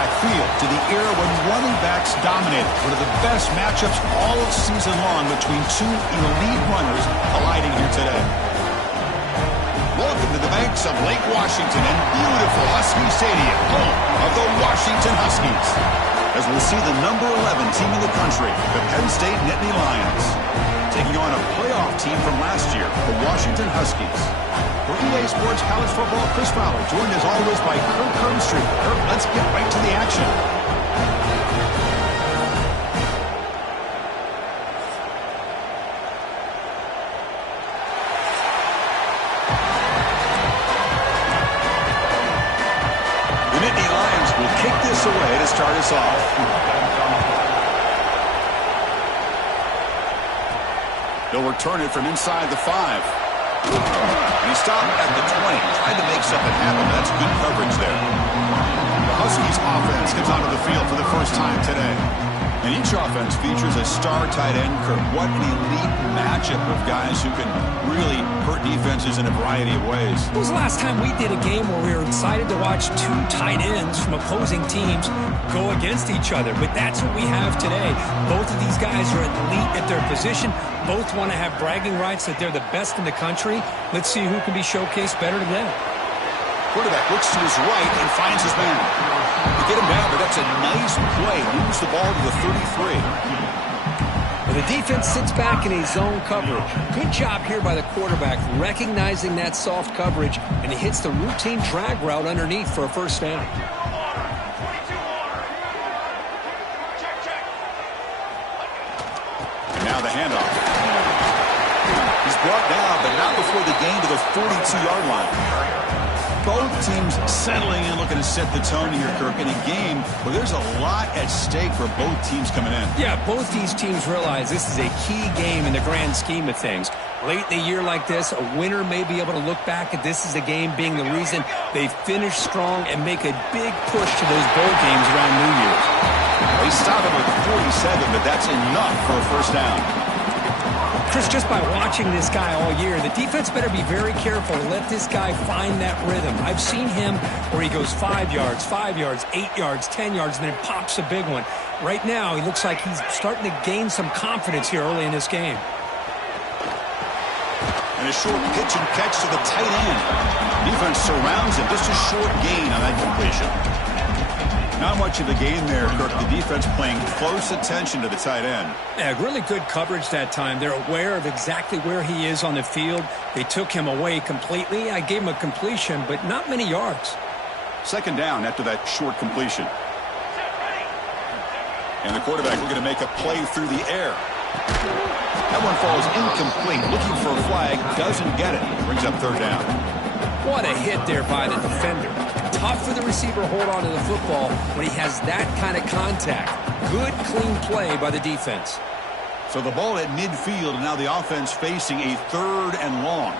backfield to the era when running backs dominated. One of the best matchups all season long between two elite runners colliding here today. Welcome to the banks of Lake Washington and beautiful Husky Stadium, home of the Washington Huskies. As we'll see the number 11 team in the country, the Penn State Nittany Lions, taking on a playoff team from last year, the Washington Huskies. For EA Sports College Football, Chris Fowler, joined as always by Kirk Herbstreit. Kirk, let's get right to the action. The Nittany Lions will kick this away to start us off. They'll return it from inside the 5. And he stopped at the 20. Tried to make something happen. That's good coverage there. The Huskies offense comes onto the field for the first time today. And each offense features a star tight end. Kirk, what an elite matchup of guys who can really hurt defenses in a variety of ways. When was the last time we did a game where we were excited to watch two tight ends from opposing teams go against each other? But that's what we have today. Both of these guys are elite at their position. Both want to have bragging rights that they're the best in the country. Let's see who can be showcased better today. Quarterback looks to his right and finds his man. To get him down, but that's a nice play. Moves the ball to the 33. Well, the defense sits back in a zone coverage. Good job here by the quarterback, recognizing that soft coverage, and he hits the routine drag route underneath for a first down. And now the handoff. He's brought down, but not before the gain to the 42-yard line. Both teams settling in, looking to set the tone here, Kirk, in a game where there's a lot at stake for both teams coming in. Yeah, both these teams realize this is a key game in the grand scheme of things. Late in a year like this, a winner may be able to look back at this as a game being the reason they finish strong and make a big push to those bowl games around New Year's. They stop him with 47, but that's enough for a first down. Chris, just by watching this guy all year, the defense better be very careful to let this guy find that rhythm. I've seen him where he goes 5 yards, 8 yards, 10 yards, and then pops a big one. Right now, he looks like he's starting to gain some confidence here early in this game. And a short pitch and catch to the tight end. Defense surrounds him. Just a short gain on that completion. Not much of a gain there, Kirk. The defense paying close attention to the tight end. Yeah, really good coverage that time. They're aware of exactly where he is on the field. They took him away completely. I gave him a completion, but not many yards. Second down after that short completion. And the quarterback looking to make a play through the air. That one falls incomplete. Looking for a flag. Doesn't get it. Brings up third down. What a hit there by the defender. Tough for the receiver to hold on to the football when he has that kind of contact. Good, clean play by the defense. So the ball at midfield, and now the offense facing a third and long.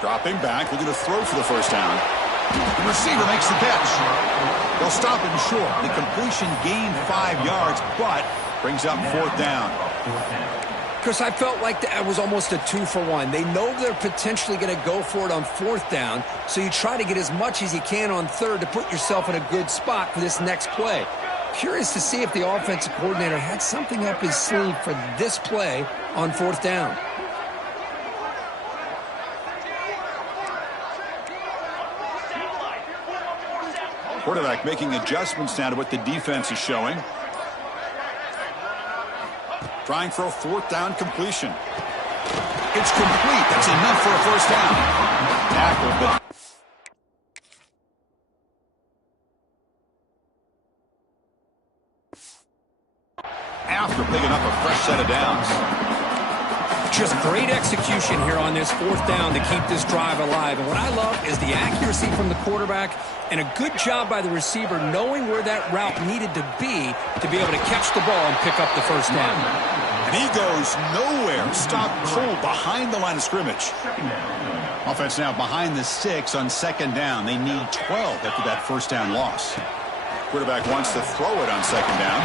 Dropping back, looking to throw for the first down. The receiver makes the catch. They'll stop him short. The completion gained 5 yards, but brings up fourth down. Chris, I felt like that was almost a 2-for-1. They know they're potentially going to go for it on fourth down, so you try to get as much as you can on third to put yourself in a good spot for this next play. Curious to see if the offensive coordinator had something up his sleeve for this play on fourth down. Quarterback making adjustments now to what the defense is showing. Trying for a fourth down completion. It's complete. That's enough for a first down. Tackle, but after picking up a fresh set of downs. Just great execution here on this fourth down to keep this drive alive. And what I love is the accuracy from the quarterback and a good job by the receiver knowing where that route needed to be able to catch the ball and pick up the first down. And he goes nowhere. Stopped cold behind the line of scrimmage. Offense now behind the 6 on second down. They need 12 after that first down loss. Quarterback wants to throw it on second down.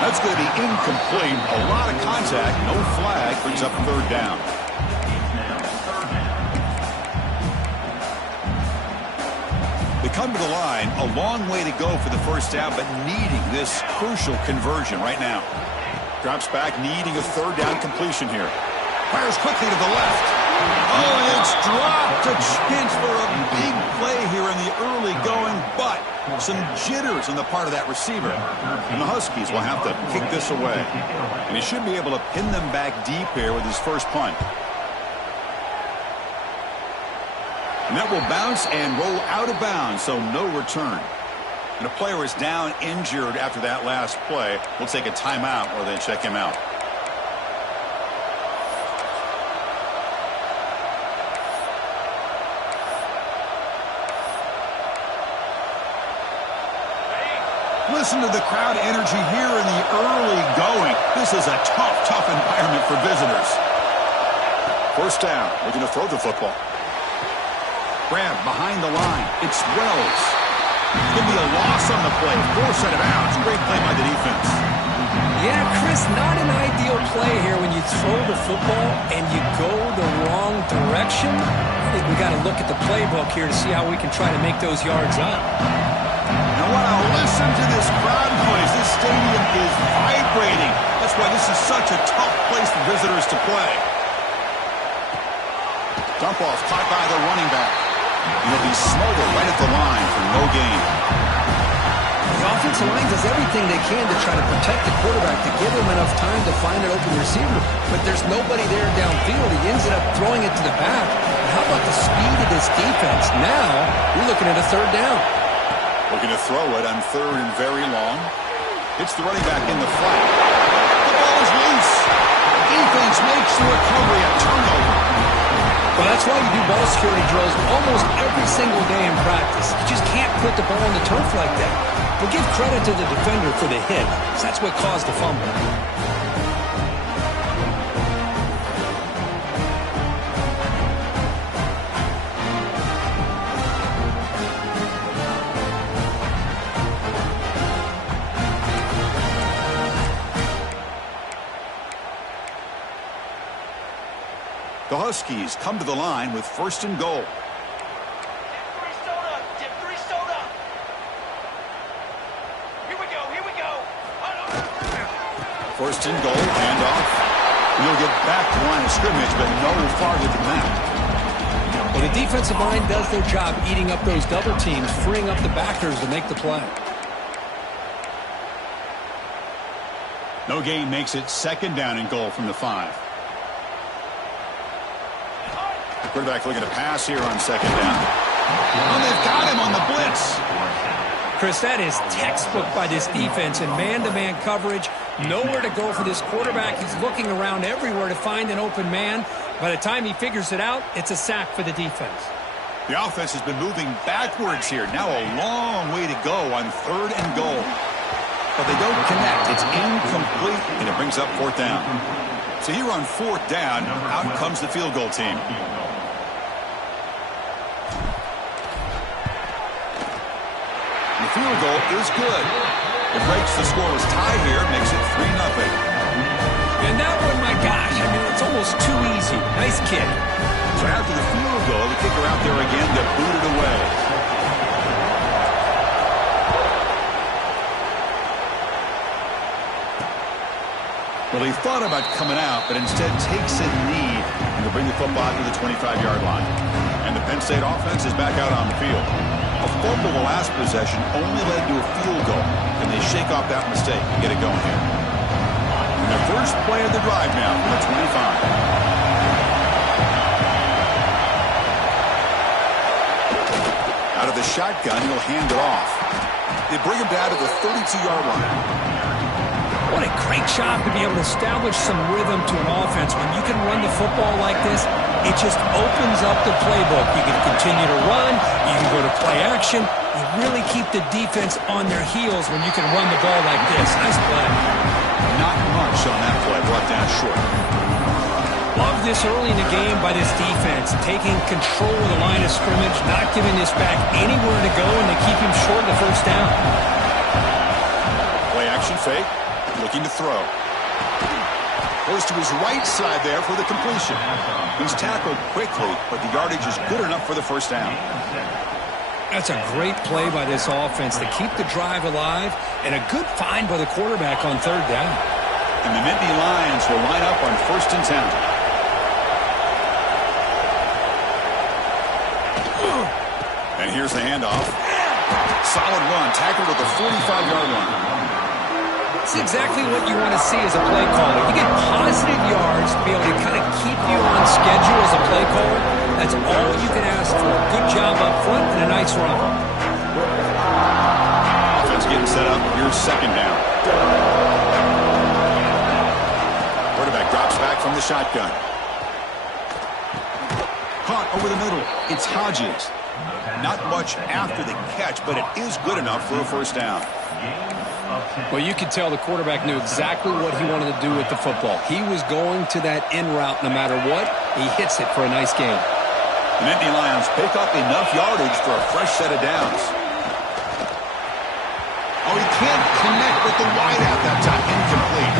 That's going to be incomplete. A lot of contact. No flag. Brings up third down. come to the line, a long way to go for the first down, but needing this crucial conversion right now. Drops back, needing a third down completion here. Fires quickly to the left. Oh, it's dropped. A chance for a big play here in the early going, but some jitters on the part of that receiver. And the Huskies will have to kick this away. And he should be able to pin them back deep here with his first punt. And that will bounce and roll out of bounds, so no return. And a player is down injured after that last play. We'll take a timeout or then check him out. Listen to the crowd energy here in the early going. This is a tough environment for visitors. First down, looking to throw the football. Grab behind the line. It's Wells. It's going to be a loss on the play. Force out of bounds. Great play by the defense. Yeah, Chris, not an ideal play here when you throw the football and you go the wrong direction. I think we got to look at the playbook here to see how we can try to make those yards up. Now, wow, listen to this crowd noise. This stadium is vibrating. That's why this is such a tough place for visitors to play. Dump off caught by the running back. He'll be smothered right at the line for no gain. The offensive line does everything they can to try to protect the quarterback, to give him enough time to find an open receiver. But there's nobody there downfield. He ends up throwing it to the back. But how about the speed of this defense? Now, we're looking at a third down. Looking to throw it on third and very long. Hits the running back in the flat. The ball is loose. Defense makes the recovery, a turnover. Well, that's why you do ball security drills almost every single day in practice. You just can't put the ball on the turf like that. But give credit to the defender for the hit, because that's what caused the fumble. The Huskies come to the line with first and goal. Dip three soda. Here we go. First and goal, handoff. We'll get back to the line of scrimmage, but no farther than that. Well, the defensive line does their job eating up those double teams, freeing up the backers to make the play. No gain makes it second down and goal from the 5. Quarterback looking to pass here on second down. Oh, they've got him on the blitz. Chris, that is textbook by this defense in man-to-man coverage. Nowhere to go for this quarterback. He's looking around everywhere to find an open man. By the time he figures it out, it's a sack for the defense. The offense has been moving backwards here. Now a long way to go on third and goal. But they don't connect. It's incomplete, and it brings up fourth down. So here on fourth down, out comes the field goal team. The field goal is good. It breaks the scoreless tie here, makes it 3-0. And that one, my gosh, I mean, it's almost too easy. Nice kick. So after the field goal, the kicker out there again to boot it away. Well, he thought about coming out, but instead takes a knee to bring the football to the 25-yard line. And the Penn State offense is back out on the field. A fumble the last possession only led to a field goal. Can they shake off that mistake and get it going here? And the first play of the drive now from the 25. Out of the shotgun, he'll hand it off. They bring him down to the 32-yard line. What a great job to be able to establish some rhythm to an offense. When you can run the football like this, it just opens up the playbook. You can continue to run. You can go to play action. You really keep the defense on their heels when you can run the ball like this. Nice play. Not much on that play. Brought down short. Love this early in the game by this defense. Taking control of the line of scrimmage, not giving this back anywhere to go, and they keep him short of the first down. Play action fake. Looking to throw. Goes to his right side there for the completion. He's tackled quickly, but the yardage is good enough for the first down. That's a great play by this offense to keep the drive alive, and a good find by the quarterback on third down. And the Nittany Lions will line up on 1st and 10. And here's the handoff. Solid run, tackled at the 45-yard line. It's exactly what you want to see as a play caller. You get positive yards to be able to kind of keep you on schedule as a play caller. That's all you can ask for. Good job up front and a nice run. Offense getting set up. Here's 2nd down. Quarterback drops back from the shotgun. Caught over the middle. It's Hodges. Not much after the catch, but it is good enough for a 1st down. Well, you could tell the quarterback knew exactly what he wanted to do with the football. He was going to that in route no matter what. He hits it for a nice gain. The Nittany Lions pick up enough yardage for a fresh set of downs. Oh, he can't connect with the wideout that time. Incomplete.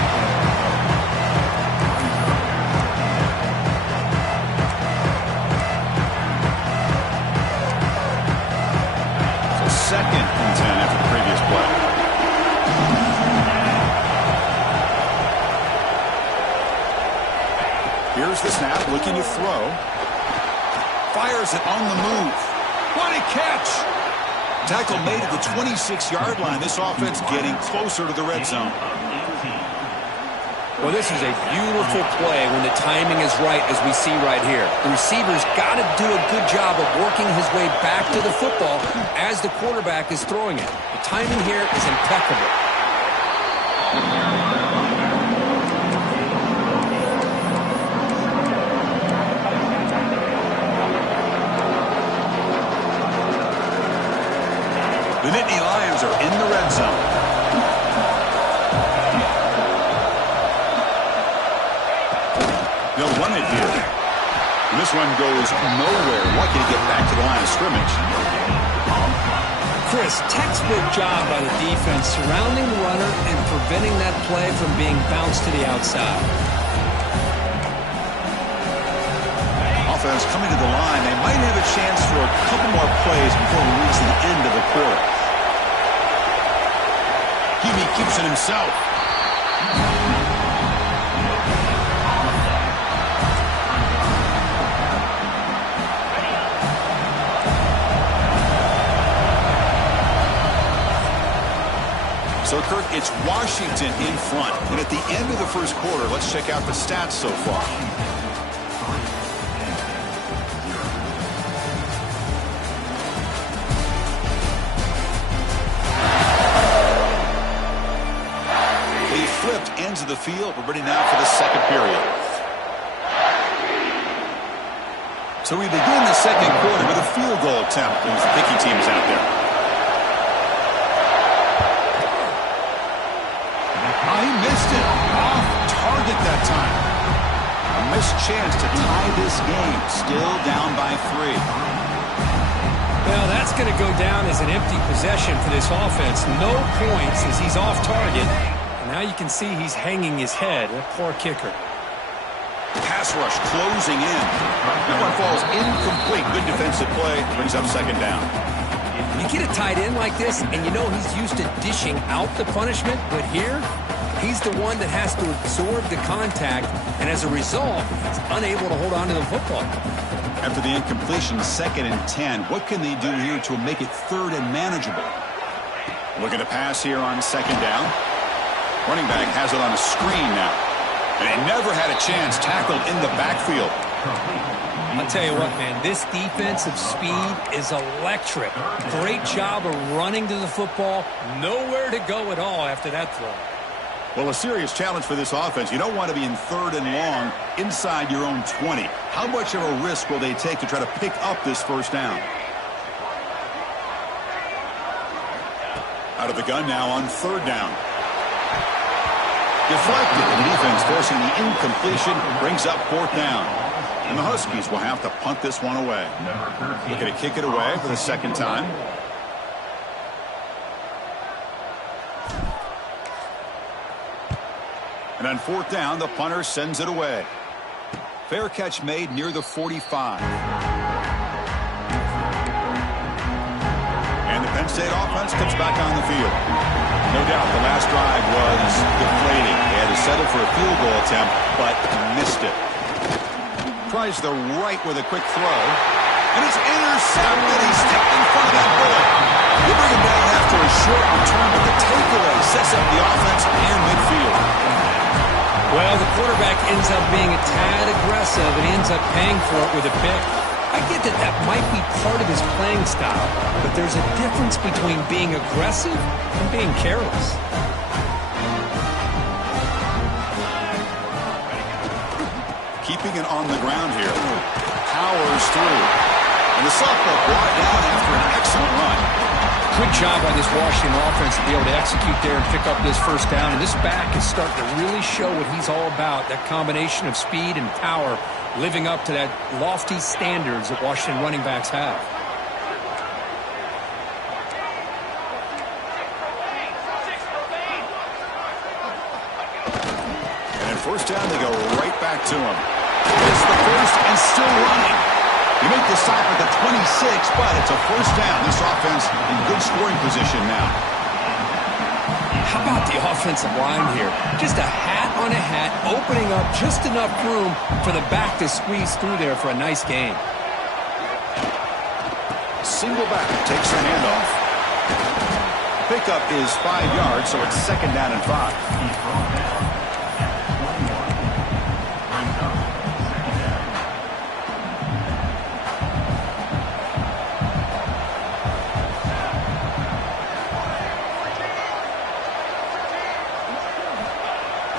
So 2nd and 10 after the previous play. Here's the snap, looking to throw. Fires it on the move. What a catch! Tackle made at the 26-yard line. This offense getting closer to the red zone. Well, this is a beautiful play when the timing is right, as we see right here. The receiver's got to do a good job of working his way back to the football as the quarterback is throwing it. The timing here is impeccable. The Nittany Lions are in the red zone. They'll run it here. And this one goes nowhere. Lucky to get back to the line of scrimmage. Chris, textbook job by the defense surrounding the runner and preventing that play from being bounced to the outside. Offense coming to the line. They might have a chance for a couple more plays before we reach the end of the quarter. He keeps it himself. So, Kirk, it's Washington in front. And at the end of the first quarter, let's check out the stats so far. They flipped ends of the field. We're ready now for the second period. So we begin the second quarter with a field goal attempt. The Vicky team is out there. He missed it. Off target that time. A missed chance to tie this game. Still down by 3. Well, that's going to go down as an empty possession for this offense. No points as he's off target. And now you can see he's hanging his head. That poor kicker. Pass rush closing in. That one falls incomplete. Good defensive play. Brings up second down. You get a tight end like this, and you know he's used to dishing out the punishment. But here, he's the one that has to absorb the contact, and as a result, he's unable to hold on to the football. After the incompletion, 2nd and 10. What can they do here to make it 3rd and manageable? Looking to pass here on 2nd down. Running back has it on a screen now. And he never had a chance, tackled in the backfield. I'll tell you what, man, this defensive speed is electric. Great job of running to the football. Nowhere to go at all after that throw. Well, a serious challenge for this offense. You don't want to be in 3rd and long inside your own 20. How much of a risk will they take to try to pick up this 1st down? Out of the gun now on 3rd down. Deflected. The defense forcing the incompletion. Brings up 4th down. And the Huskies will have to punt this one away. Looking to kick it away for the 2nd time. And on 4th down, the punter sends it away. Fair catch made near the 45. Penn State offense comes back on the field. No doubt the last drive was deflating. They had to settle for a field goal attempt, but missed it. Tries the right with a quick throw. And it's intercepted. He stepped in front of that bullet. They bring him down after a short return, but the takeaway sets up the offense and midfield. Well, the quarterback ends up being a tad aggressive and ends up paying for it with a pick. I get that that might be part of his playing style, but there's a difference between being aggressive and being careless. Keeping it on the ground here. Powers through. And the softball brought down after an excellent run. Good job by this Washington offense to be able to execute there and pick up this first down. And this back is starting to really show what he's all about, that combination of speed and power, living up to that lofty standards that Washington running backs have. And at first down, they go right back to him. It's the first and still running. He made the stop at the 26, but it's a first down. This offense in good scoring position now. How about the offensive line here? Just a hat on a hat, opening up just enough room for the back to squeeze through there for a nice gain. Single back takes the handoff. Pickup is 5 yards, so it's second down and 5.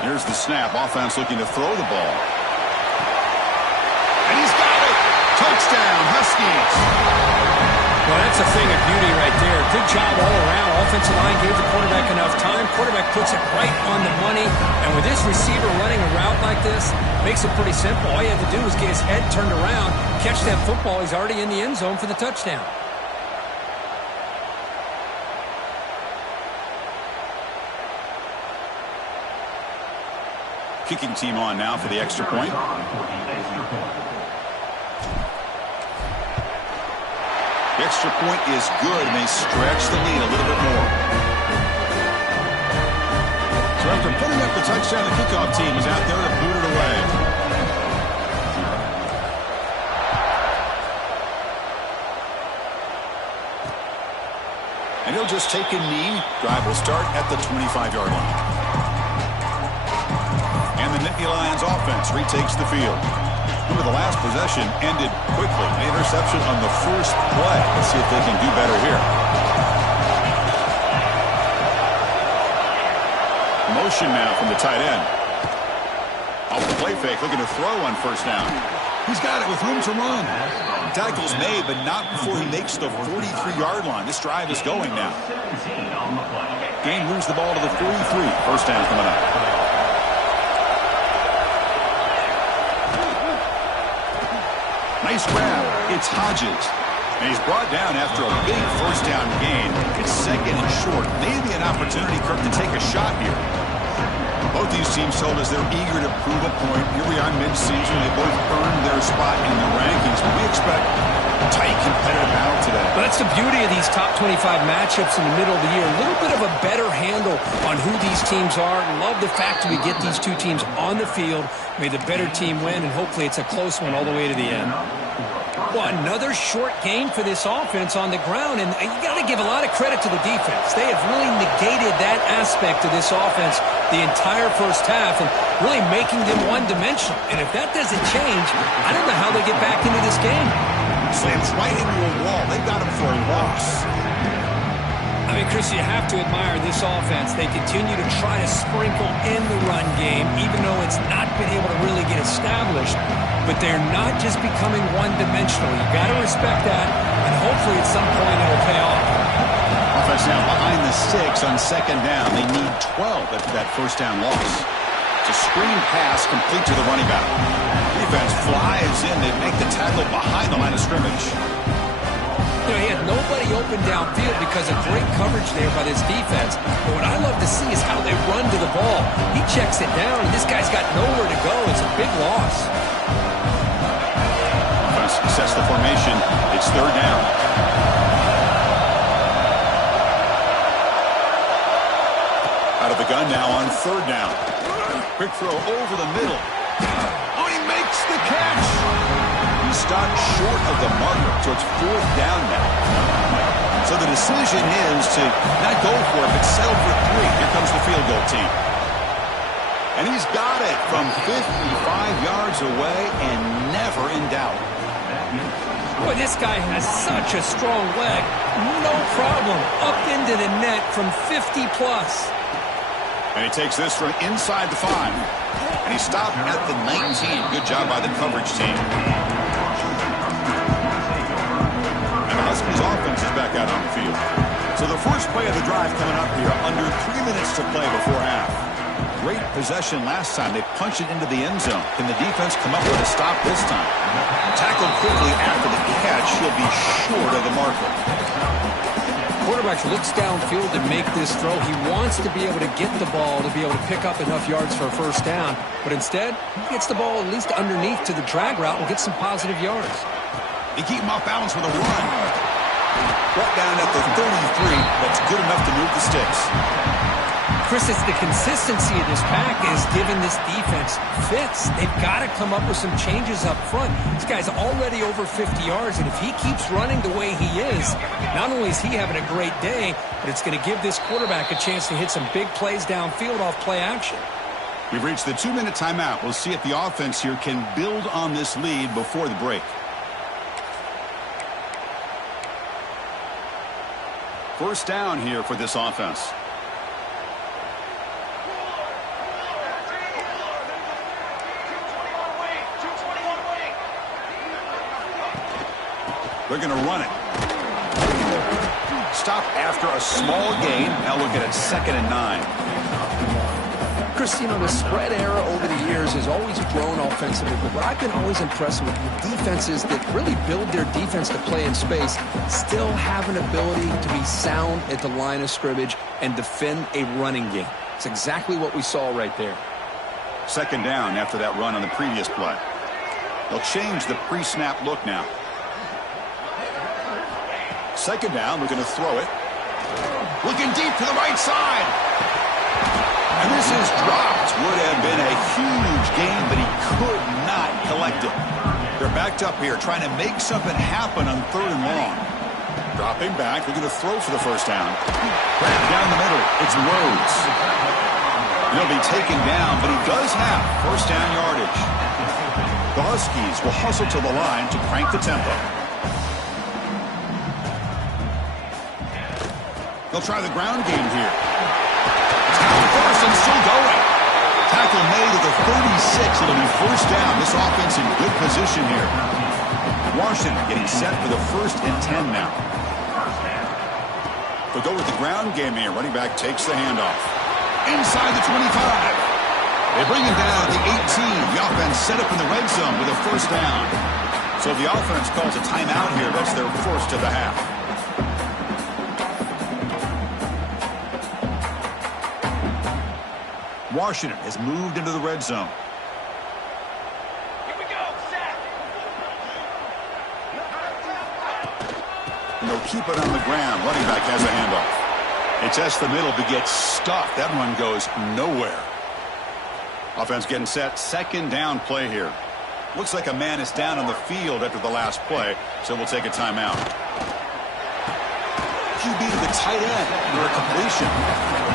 Here's the snap. Offense looking to throw the ball. And he's got it. Touchdown, Huskies. Well, that's a thing of beauty right there. Good job all around. Offensive line gave the quarterback enough time. Quarterback puts it right on the money. And with this receiver running a route like this, makes it pretty simple. All you have to do is get his head turned around, catch that football. He's already in the end zone for the touchdown. Kicking team on now for the extra point. The extra point is good, and they stretch the lead a little bit more. So after putting up the touchdown, the kickoff team is out there to boot it away. And he'll just take a knee. Drive will start at the 25-yard line. And the Nittany Lions offense retakes the field. Remember, the last possession ended quickly. An interception on the first play. Let's see if they can do better here. Motion now from the tight end. Off the play fake, looking to throw on first down. He's got it with room to run. Tackle's made, but not before he makes the 43-yard line. This drive is going now. Game moves the ball to the 43. First down coming up. Nice grab. It's Hodges. And he's brought down after a big first down gain. It's second and short. Maybe an opportunity, Kirk, to take a shot here. Both these teams told us they're eager to prove a point. Here we are mid-season. They both earned their spot in the rankings. But we expect a tight, competitive battle today. But that's the beauty of these top 25 matchups in the middle of the year. A little bit of a better handle on who these teams are. Love the fact that we get these two teams on the field. May the better team win, and hopefully it's a close one all the way to the end. Well, another short gain for this offense on the ground, and you got to give a lot of credit to the defense. They have really negated that aspect of this offense the entire first half and really making them one-dimensional. And if that doesn't change, I don't know how they get back into this game. Slams right into a wall. They got him for a loss. I mean, Chris, you have to admire this offense. They continue to try to sprinkle in the run game, even though it's not been able to really get established. But they're not just becoming one-dimensional. You got to respect that, and hopefully at some point it'll pay off. Offense now behind the 6 on second down. They need 12 after that first down loss. It's a screen pass complete to the running back. Defense flies in. They make the tackle behind the line of scrimmage. You know, he had nobody open downfield because of great coverage there by this defense. But what I love to see is how they run to the ball. He checks it down, and this guy's got nowhere to go. It's a big loss. Offense sets the formation. It's third down. the gun now on third down. Quick throw over the middle. Oh, he makes the catch. He stopped short of the marker, so it's fourth down now. So the decision is to not go for it, but settle for 3. Here comes the field goal team. And he's got it from 55 yards away and never in doubt. Boy, this guy has such a strong leg. No problem. Up into the net from 50-plus. And he takes this from inside the 5. And he stopped at the 19. Good job by the coverage team. And the Huskies offense is back out on the field. So the first play of the drive coming up here. Under 3 minutes to play before half. Great possession last time. They punch it into the end zone. Can the defense come up with a stop this time? Tackled quickly after the catch. He'll be short of the marker. Quarterback looks downfield to make this throw. He wants to be able to get the ball to be able to pick up enough yards for a first down. But instead, he gets the ball at least underneath to the drag route and gets some positive yards. They keep him off balance with a run. Brought down at the 33. That's good enough to move the sticks. Chris, it's the consistency of this pack is giving this defense fits. They've got to come up with some changes up front. This guy's already over 50 yards, and if he keeps running the way he is, not only is he having a great day, but it's going to give this quarterback a chance to hit some big plays downfield off play action. We've reached the 2-minute timeout. We'll see if the offense here can build on this lead before the break. First down here for this offense. They're going to run it. Stop after a small gain. Now look at it, 2nd and 9. Chris, you know, the spread era over the years has always grown offensively, but what I've been always impressed with defenses that really build their defense to play in space still have an ability to be sound at the line of scrimmage and defend a running game. It's exactly what we saw right there. 2nd down after that run on the previous play. They'll change the pre-snap look now. 2nd down, we're going to throw it. Looking deep to the right side. And this is dropped. Would have been a huge gain, but he could not collect it. They're backed up here, trying to make something happen on 3rd and long. Dropping back, we're going to throw for the first down. Down the middle, it's Rhodes. He'll be taken down, but he does have first down yardage. The Huskies will hustle to the line to crank the tempo. They'll try the ground game here. Tackle first and still going. Tackle made at the 36. It'll be first down. This offense in good position here. Washington getting set for the 1st and 10 now. They'll go with the ground game here. Running back takes the handoff. Inside the 25. They bring him down at the 18. The offense set up in the red zone with a first down. So the offense calls a timeout here. That's their first of the half. Washington has moved into the red zone. Here we go, sack. And they'll keep it on the ground. Running back has a handoff. It tests the middle, but gets stuffed. That run goes nowhere. Offense getting set. 2nd down play here. Looks like a man is down on the field after the last play, so we'll take a timeout. QB to the tight end for a completion.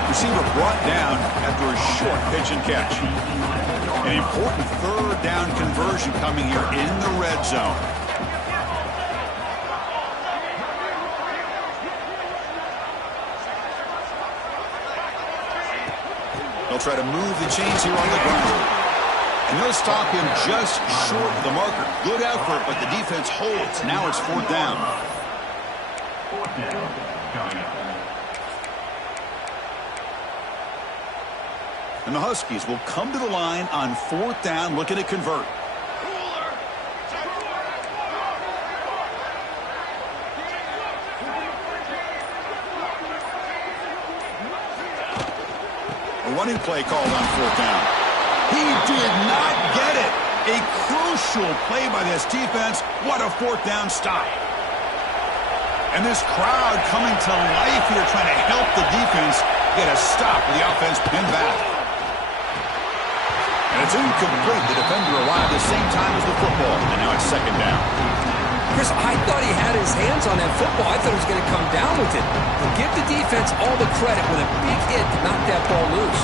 Receiver brought down after a short pitch and catch. An important 3rd down conversion coming here in the red zone. They'll try to move the chains here on the ground. And they'll stop him just short of the marker. Good effort, but the defense holds. Now it's 4th down. And the Huskies will come to the line on 4th down, looking to convert. A running play called on 4th down. He did not get it. A crucial play by this defense. What a 4th down stop. And this crowd coming to life here, trying to help the defense Get a stop with the offense pinned back. And it's incomplete. The defender arrived at the same time as the football. And now it's second down. Chris, I thought he had his hands on that football. I thought he was going to come down with it. But give the defense all the credit with a big hit to knock that ball loose.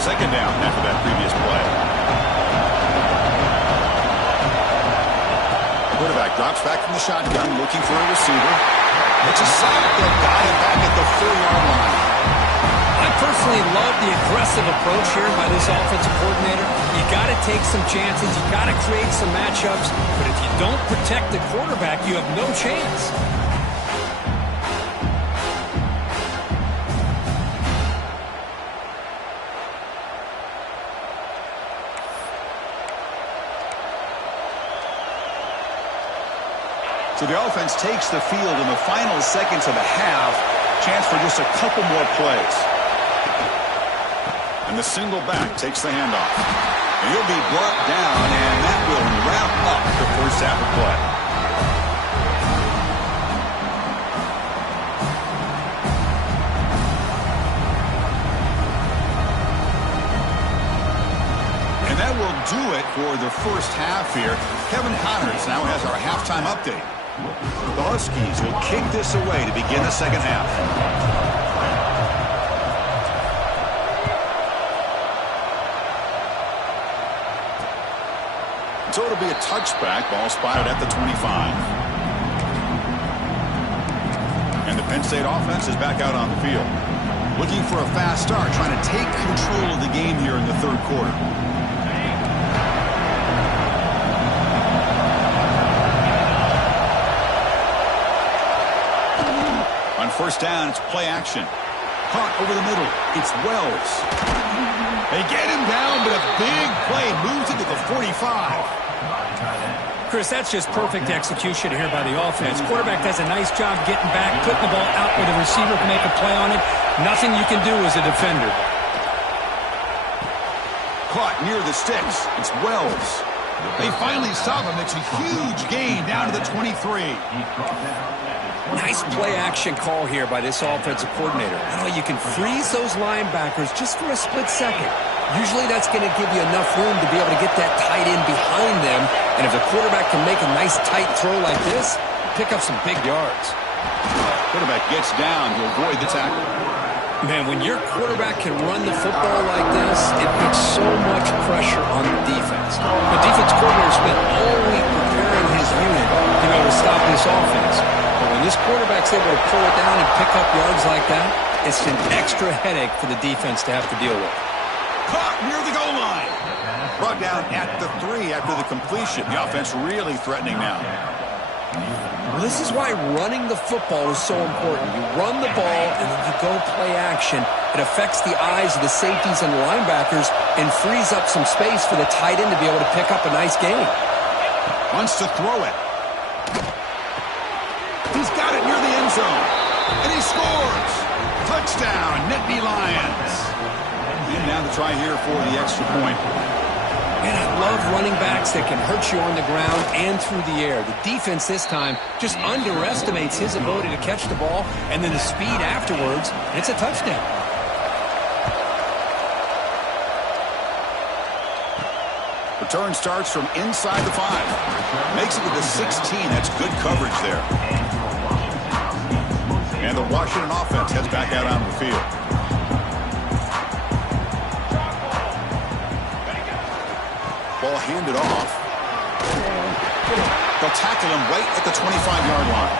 Second down after that previous play. Quarterback drops back from the shotgun, looking for a receiver. It's a sack. They'll got him back at the 4-yard line. I personally love the aggressive approach here by this offensive coordinator. You got to take some chances. You got to create some matchups. But if you don't protect the quarterback, you have no chance. So the offense takes the field in the final seconds of the half. Chance for just a couple more plays. And the single back takes the handoff. And he'll be brought down, and that will wrap up the first half of play. And that will do it for the first half here. Kevin Connors now has our halftime update. The Huskies will kick this away to begin the second half. So it'll be a touchback. Ball spotted at the 25. And the Penn State offense is back out on the field. Looking for a fast start, trying to take control of the game here in the third quarter. On first down, it's play action. Caught over the middle. It's Wells. They get him down, but a big play moves it to the 45. Chris, that's just perfect execution here by the offense. Quarterback does a nice job getting back, putting the ball out where the receiver can make a play on it. Nothing you can do as a defender. Caught near the sticks. It's Wells. They finally stop him. It's a huge gain down to the 23. Nice play-action call here by this offensive coordinator. You can freeze those linebackers just for a split second. Usually that's going to give you enough room to be able to get that tight end behind them. And if the quarterback can make a nice tight throw like this, pick up some big yards. Quarterback gets down to avoid the tackle. Man, when your quarterback can run the football like this, it puts so much pressure on the defense. The defense coordinator spent all week preparing his unit to be able to stop this offense. But when this quarterback's able to pull it down and pick up yards like that, it's an extra headache for the defense to have to deal with. Caught near the goal line. Brought down at the 3 after the completion. The offense really threatening now. Well, this is why running the football is so important. You run the ball and then you go play action. It affects the eyes of the safeties and linebackers and frees up some space for the tight end to be able to pick up a nice gain. Wants to throw it. He's got it near the end zone. And he scores. Touchdown, Nittany Lions. And now to try here for the extra point. Man, I love running backs that can hurt you on the ground and through the air. The defense this time just underestimates his ability to catch the ball and then the speed afterwards. And it's a touchdown. Return starts from inside the 5. Makes it to the 16. That's good coverage there. And the Washington offense heads back out on the field. Ball handed off. They'll tackle him right at the 25-yard line.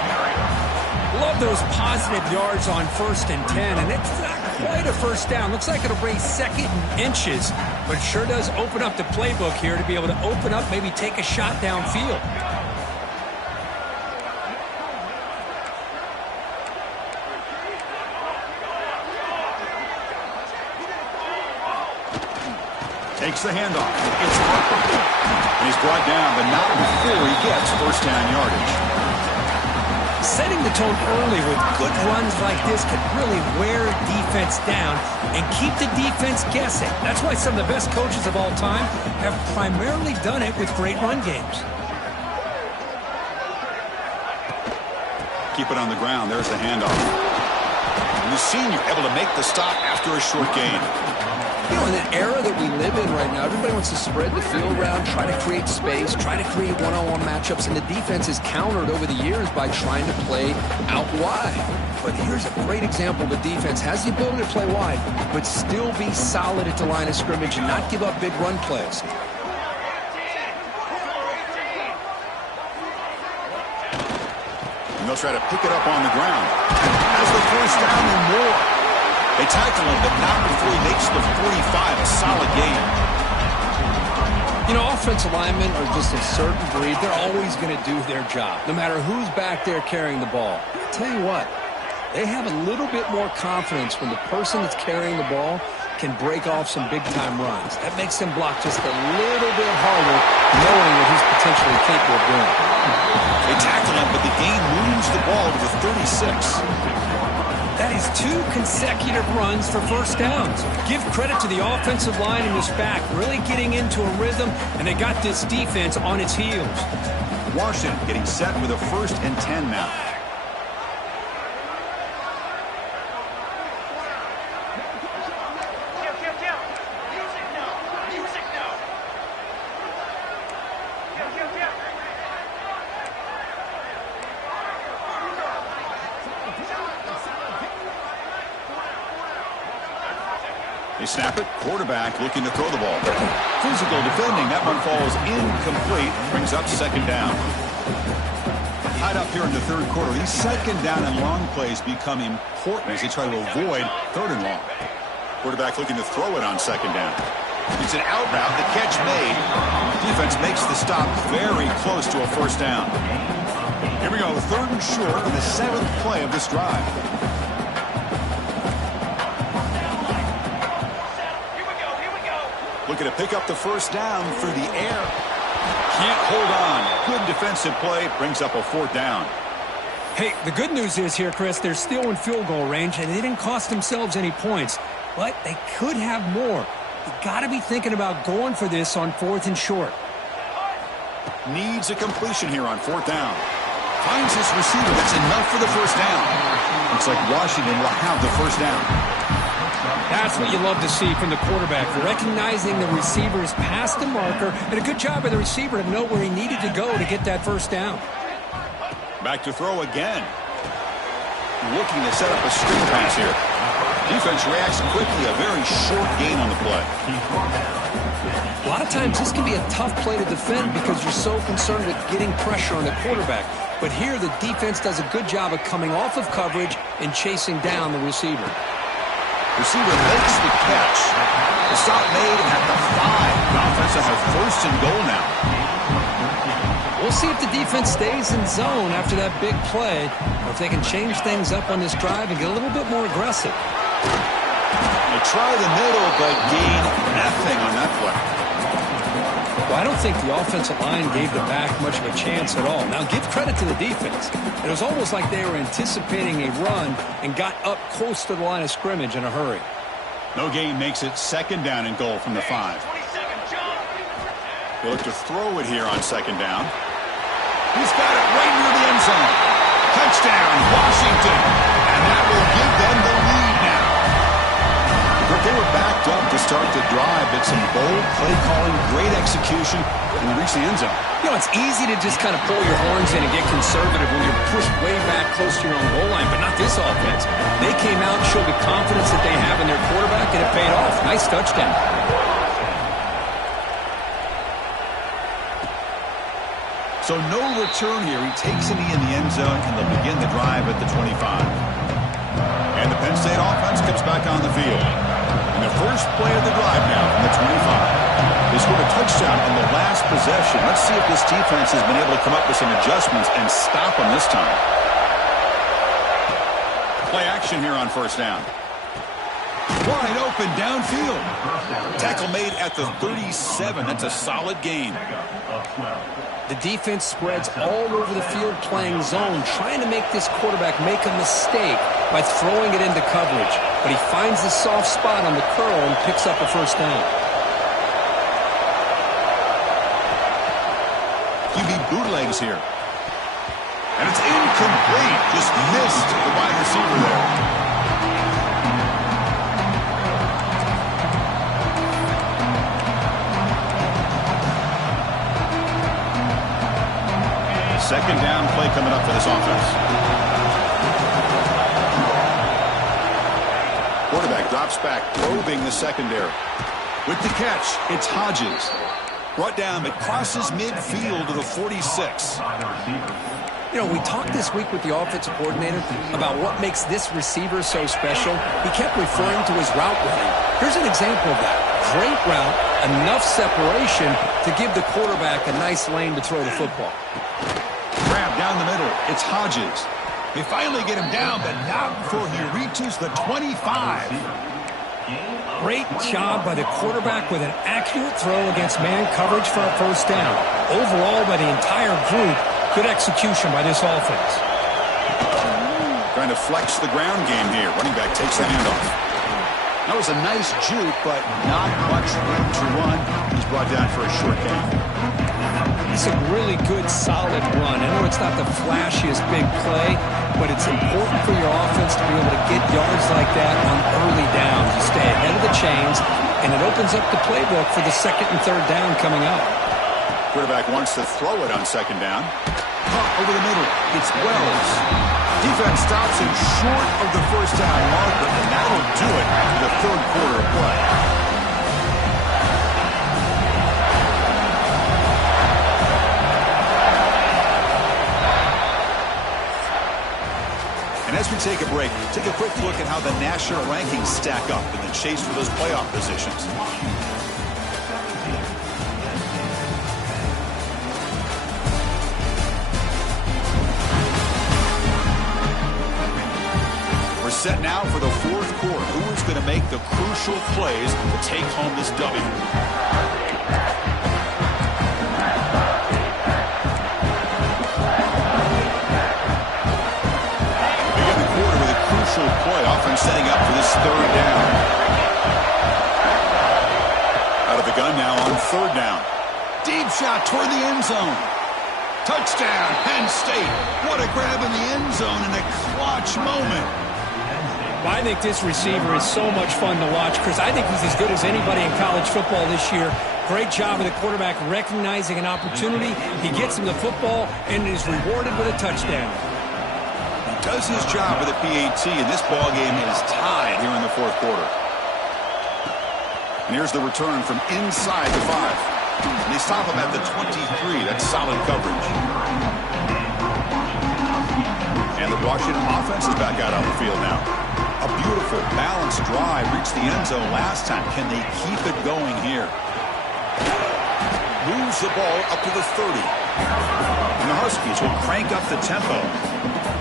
Love those positive yards on 1st and 10, and it's not quite a first down. Looks like it'll bring second and inches, but it sure does open up the playbook here to be able to open up, maybe take a shot downfield. Takes the handoff. It's Harper. And he's brought down, but not before he gets first down yardage. Setting the tone early with good runs like this can really wear defense down and keep the defense guessing. That's why some of the best coaches of all time have primarily done it with great run games. Keep it on the ground. There's the handoff. And the senior able to make the stop after a short gain. You know, in the era that we live in right now, everybody wants to spread the field around, try to create space, try to create one-on-one matchups, and the defense is countered over the years by trying to play out wide. But here's a great example. The defense has the ability to play wide, but still be solid at the line of scrimmage and not give up big run plays. And they'll try to pick it up on the ground. Has the first down and more. They tackle him, but not before he makes the 45. A solid gain. You know, offensive linemen are just a certain breed. They're always going to do their job, no matter who's back there carrying the ball. I'll tell you what, they have a little bit more confidence when the person that's carrying the ball can break off some big-time runs. That makes them block just a little bit harder, knowing what he's potentially capable of doing. They tackle him, but the gain moves the ball to the 36. That is 2 consecutive runs for first downs. Give credit to the offensive line in this back, really getting into a rhythm, and they got this defense on its heels. Washington getting set with a 1st and 10 now. They snap it. Quarterback looking to throw the ball. Physical defending. That one falls incomplete. Brings up 2nd down. Tied up here in the 3rd quarter. These 2nd down and long plays become important as they try to avoid 3rd and long. Quarterback looking to throw it on 2nd down. It's an out route. The catch made. Defense makes the stop very close to a 1st down. Here we go. 3rd and short in the 7th play of this drive. Looking to pick up the 1st down through the air. Can't hold on. Good defensive play. Brings up a 4th down. Hey, the good news is here, Chris, they're still in field goal range, and they didn't cost themselves any points. But they could have more. You got to be thinking about going for this on 4th and short. Needs a completion here on 4th down. Finds his receiver. That's enough for the 1st down. Looks like Washington will have the 1st down. That's what you love to see from the quarterback, recognizing the receiver's past the marker, and a good job by the receiver to know where he needed to go to get that 1st down. Back to throw again. Looking to set up a screen pass here. Defense reacts quickly. A very short gain on the play. A lot of times this can be a tough play to defend because you're so concerned with getting pressure on the quarterback. But here the defense does a good job of coming off of coverage and chasing down the receiver. Receiver makes the catch. The stop made at the 5. The offense has 1st and goal now. We'll see if the defense stays in zone after that big play, or if they can change things up on this drive and get a little bit more aggressive. They try the middle, but gain nothing on that play. Well, I don't think the offensive line gave the back much of a chance at all. Now, give credit to the defense. It was almost like they were anticipating a run and got up close to the line of scrimmage in a hurry. No gain makes it 2nd down and goal from the 5. They look to throw it here on 2nd down. He's got it right near the end zone. Touchdown, Washington. And that will give them the lead now. But they were backed up to start the drive, but some bold play calling, great execution, and they reach the end zone. You know, it's easy to just kind of pull your horns in and get conservative when you're pushed way back close to your own goal line, but not this offense. They came out and showed the confidence that they have in their quarterback, and it paid off. Nice touchdown. So no return here. He takes it in the end zone, and they'll begin the drive at the 25. And the Penn State offense comes back on the field. And the first play of the drive now from the 25. They scored a touchdown in the last possession. Let's see if this defense has been able to come up with some adjustments and stop them this time. Play action here on 1st down. Wide open downfield. Tackle made at the 37. That's a solid gain. The defense spreads all over the field playing zone, trying to make this quarterback make a mistake by throwing it into coverage. But he finds the soft spot on the curl and picks up a 1st down. QB bootlegs here. And it's incomplete. Just missed the wide receiver there. coming up for this offense. Quarterback drops back, probing the secondary. With the catch, it's Hodges. Brought down, it crosses midfield to the 46. You know, we talked this week with the offensive coordinator about what makes this receiver so special. He kept referring to his route running. Here's an example of that. Great route, enough separation to give the quarterback a nice lane to throw the football. Grab down the middle. It's Hodges. They finally get him down, but not before he reaches the 25. Great job by the quarterback with an accurate throw against man coverage for a first down. Overall, by the entire group, good execution by this offense. Trying to flex the ground game here. Running back takes the handoff. That was a nice juke, but not much room to run. He's brought down for a short gain. It's a really good, solid run. I know it's not the flashiest big play, but it's important for your offense to be able to get yards like that on early downs. You stay ahead of the chains, and it opens up the playbook for the second and third down coming up. Quarterback wants to throw it on second down. Caught over the middle. It's Wells. Defense stops him short of the first down marker, and that'll do it for the third quarter of play. And as we take a break, take a quick look at how the national rankings stack up in the chase for those playoff positions. We're set now for the fourth quarter. Who is going to make the crucial plays to take home this W? Play offense setting up for this third down. Out of the gun now on third down. Deep shot toward the end zone. Touchdown, Penn State. What a grab in the end zone in a clutch moment. I think this receiver is so much fun to watch, Chris. I think he's as good as anybody in college football this year. Great job of the quarterback recognizing an opportunity. He gets him the football and is rewarded with a touchdown. Does his job with the PAT, and this ball game is tied here in the fourth quarter. And here's the return from inside the 5. And they stop him at the 23. That's solid coverage. And the Washington offense is back out on the field now. A beautiful, balanced drive reached the end zone last time. Can they keep it going here? Moves the ball up to the 30. And the Huskies will crank up the tempo.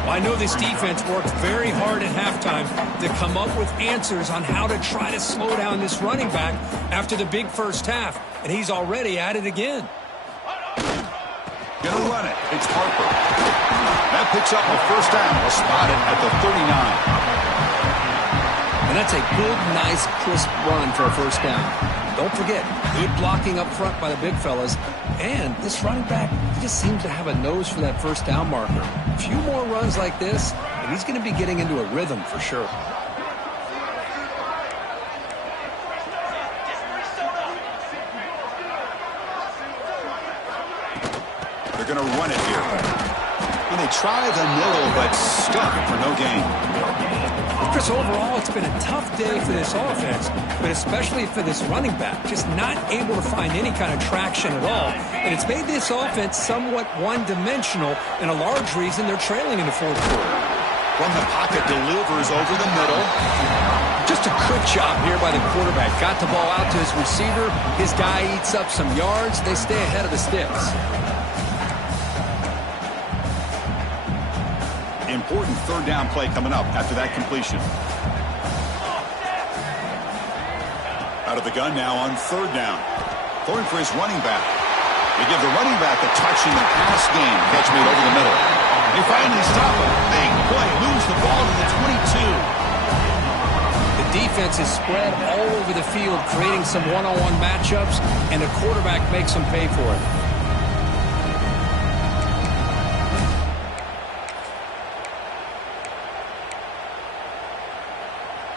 I know this defense worked very hard at halftime to come up with answers on how to try to slow down this running back after the big first half, and he's already at it again. Gonna run it. It's Harper. That picks up a first down. We'll spot it at the 39. And that's a good, nice, crisp run for a first down. Don't forget, good blocking up front by the big fellas. And this running back just seems to have a nose for that first down marker. A few more runs like this, and he's going to be getting into a rhythm for sure. They're going to run it here. And they try the middle, but stuck for no gain. Chris, overall, it's been a tough day for this offense, but especially for this running back, just not able to find any kind of traction at all. And it's made this offense somewhat one-dimensional, and a large reason they're trailing in the fourth quarter. From the pocket, delivers over the middle. Just a quick job here by the quarterback. Got the ball out to his receiver. His guy eats up some yards. They stay ahead of the sticks. Important third down play coming up after that completion. Out of the gun now on third down. Throwing for his running back. They give the running back a touch in the pass game. Catch made over the middle. They finally stop him. Big play. Lose the ball to the 22. The defense is spread all over the field, creating some one-on-one matchups, and the quarterback makes them pay for it.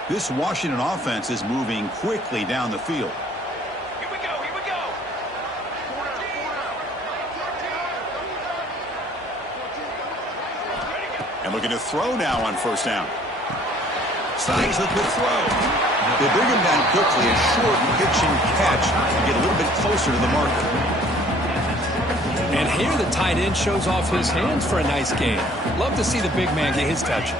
This Washington offense is moving quickly down the field. Here we go, here we go. Looking to throw now on first down. Signs the quick throw. They bring him down quickly, a short pitch and catch to get a little bit closer to the marker. And here the tight end shows off his hands for a nice gain. Love to see the big man get his touches.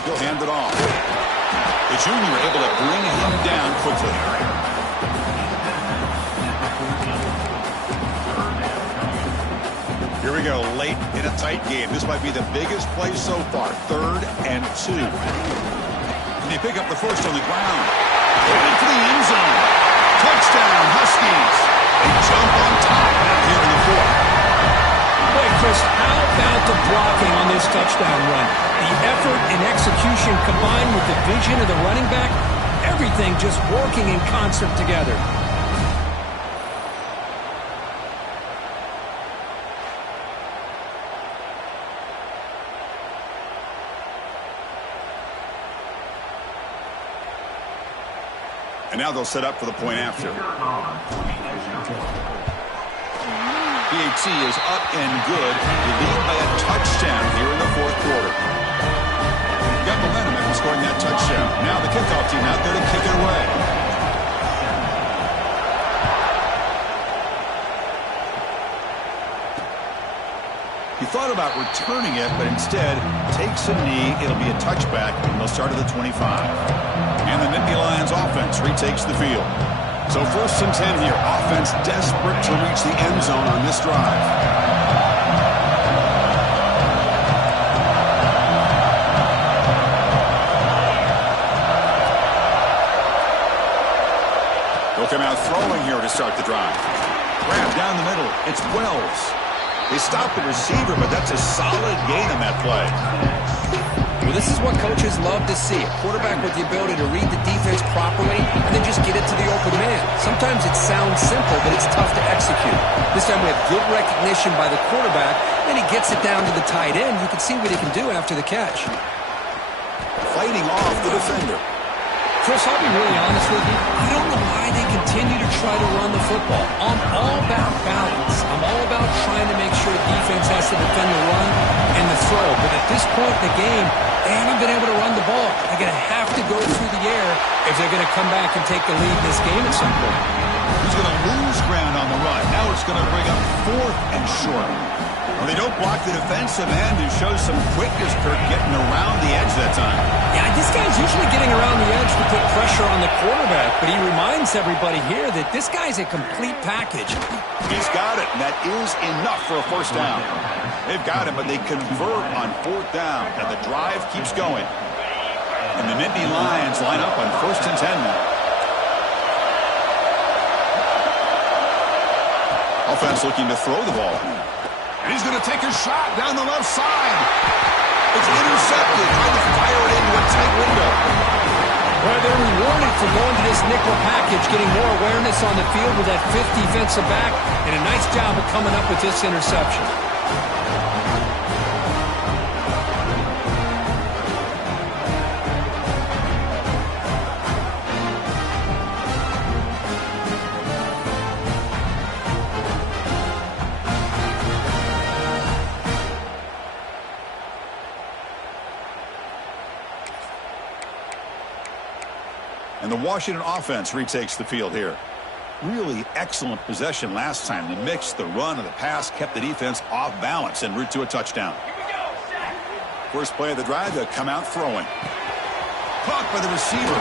He'll hand it off. The junior able to bring him down quickly. Here we go, late in a tight game. This might be the biggest play so far. 3rd and 2. And they pick up the first on the ground. Headed for the end zone. Touchdown, Huskies. They jump on top here in the 4th. Boy, Chris, how about the blocking on this touchdown run? The effort and execution combined with the vision of the running back, everything just working in concert together. And now they'll set up for the point after. PAT is up and good. You lead by a touchdown here in the 4th quarter. Got momentum after scoring that touchdown. Now the kickoff team out there to kick it away. He thought about returning it, but instead takes a knee. It'll be a touchback, and they'll start at the 25. And the Nittany Lions offense retakes the field. So 1st and 10 here. Offense desperate to reach the end zone on this drive. They'll come out throwing here to start the drive. Grab down the middle. It's Wells. They stop the receiver, but that's a solid gain on that play. Well, this is what coaches love to see. A quarterback with the ability to read the defense properly and then just get it to the open man. Sometimes it sounds simple, but it's tough to execute. This time we have good recognition by the quarterback. Then he gets it down to the tight end. You can see what he can do after the catch. Fighting off the defender. Chris, I'll be really honest with you. I don't know why they continue to try to run the football. I'm all about balance. I'm all about trying to make sure defense has to defend the run and the throw. But at this point in the game, they haven't been able to run the ball. They're going to have to go through the air if they're going to come back and take the lead in this game at some point. He's going to lose ground on the run. Now it's going to bring up 4th and short. Well, they don't block the defensive end who shows some quickness, Kirk, getting around the edge that time. Yeah, this guy's usually getting around the edge to put pressure on the quarterback, but he reminds everybody here that this guy's a complete package. He's got it, and that is enough for a first down. They've got him, but they convert on 4th down, and the drive keeps going. And the Nittany Lions line up on 1st and 10 now. Offense looking to throw the ball. And he's going to take a shot down the left side. It's intercepted. Trying to fire it into a tight window. Well, they're rewarded for going to this nickel package, getting more awareness on the field with that 5th defensive back, and a nice job of coming up with this interception. And the Washington offense retakes the field here. Really excellent possession last time. The mix, the run, and the pass kept the defense off balance en route to a touchdown. First play of the drive, they'll come out throwing. Caught by the receiver.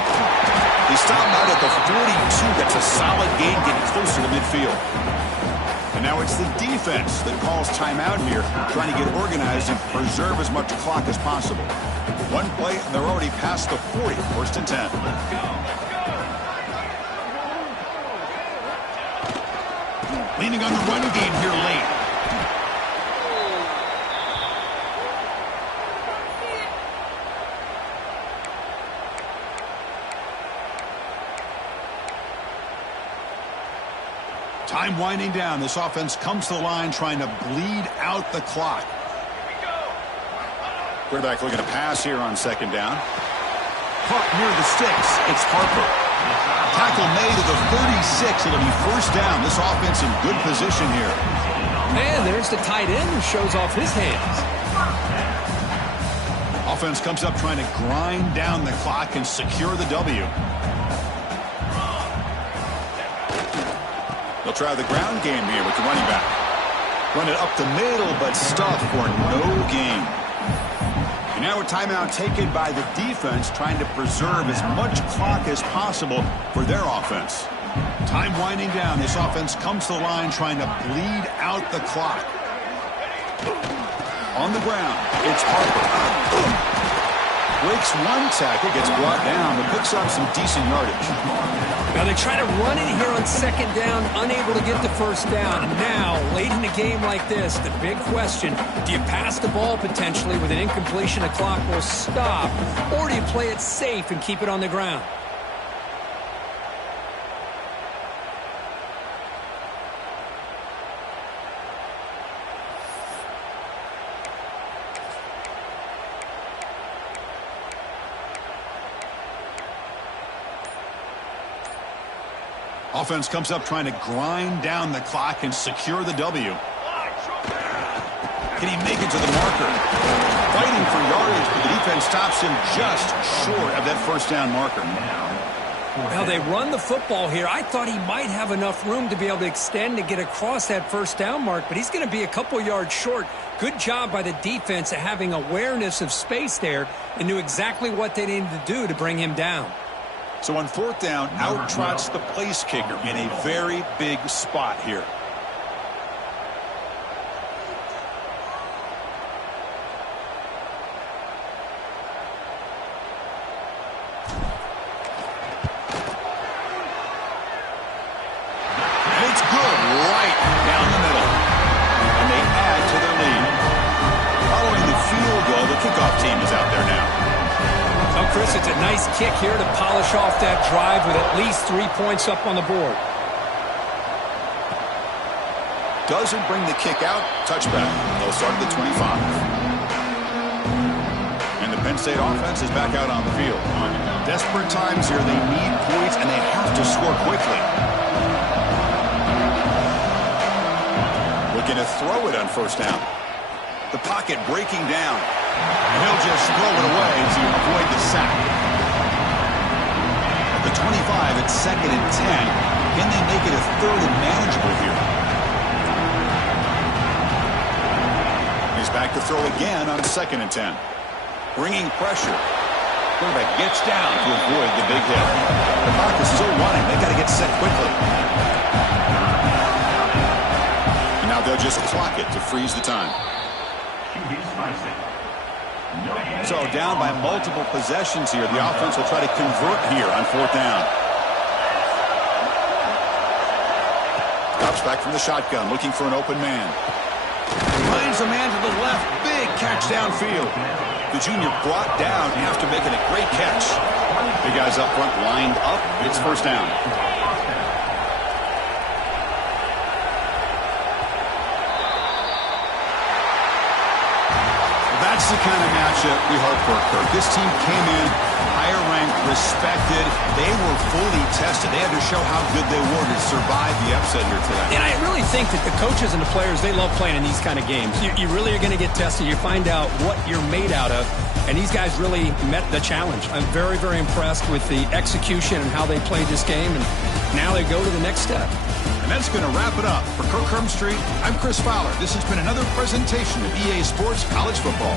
He stopped out at the 42. That's a solid gain, getting closer to midfield. And now it's the defense that calls timeout here, trying to get organized and preserve as much clock as possible. One play, and they're already past the 40, 1st and 10. Leaning on the run game here late. Time winding down. This offense comes to the line trying to bleed out the clock. Quarterback looking to pass here on second down. Caught near the sticks. It's Harper. Tackle made to the 36. It'll be first down. This offense in good position here. And there's the tight end who shows off his hands. Offense comes up trying to grind down the clock and secure the W. They'll try the ground game here with the running back. Run it up the middle, but stuff for no gain. And now a timeout taken by the defense, trying to preserve as much clock as possible for their offense. Time winding down. This offense comes to the line trying to bleed out the clock. On the ground, it's Harper. Breaks one tackle, gets brought down, but picks up some decent yardage. Now they try to run it here on second down, unable to get the first down. And now, late in a game like this, the big question, do you pass the ball potentially with an incompletion? The clock will stop, or do you play it safe and keep it on the ground? Offense comes up trying to grind down the clock and secure the W. Can he make it to the marker? Fighting for yardage, but the defense stops him just short of that first down marker. Now they run the football here. I thought he might have enough room to be able to extend to get across that first down mark, but he's going to be a couple yards short. Good job by the defense at having awareness of space there and knew exactly what they needed to do to bring him down. So on fourth down, out trots the place kicker in a very big spot here. And it's good right down the middle. And they add to their lead. Following the field goal, the kickoff team is out there now. Oh, Chris, it's a nice kick here to polish off that drive with at least 3 points up on the board. Doesn't bring the kick out. Touchback. They'll start at the 25. And the Penn State offense is back out on the field. Desperate times here. They need points, and they have to score quickly. Looking to throw it on first down. The pocket breaking down. And he'll just throw it away to avoid the sack. At the 25, it's 2nd and 10. Can they make it a third and manageable here? He's back to throw again on 2nd and 10. Bringing pressure. Quarterback gets down to avoid the big hit. The clock is still running. They got to get set quickly. And now they'll just clock it to freeze the time. So down by multiple possessions here. The offense will try to convert here on fourth down. Drops back from the shotgun, looking for an open man. Finds a man to the left. Big catch downfield. The junior brought down after making a great catch. Big guys up front lined up. It's first down. That's the kind of matchup we hope for, Kirk. This team came in higher ranked, respected. They were fully tested. They had to show how good they were to survive the upset here today. And I really think that the coaches and the players, they love playing in these kind of games. You really are going to get tested. You find out what you're made out of. And these guys really met the challenge. I'm very, very impressed with the execution and how they played this game. And now they go to the next step. And that's going to wrap it up. For Kirk Street, I'm Chris Fowler. This has been another presentation of EA Sports College Football.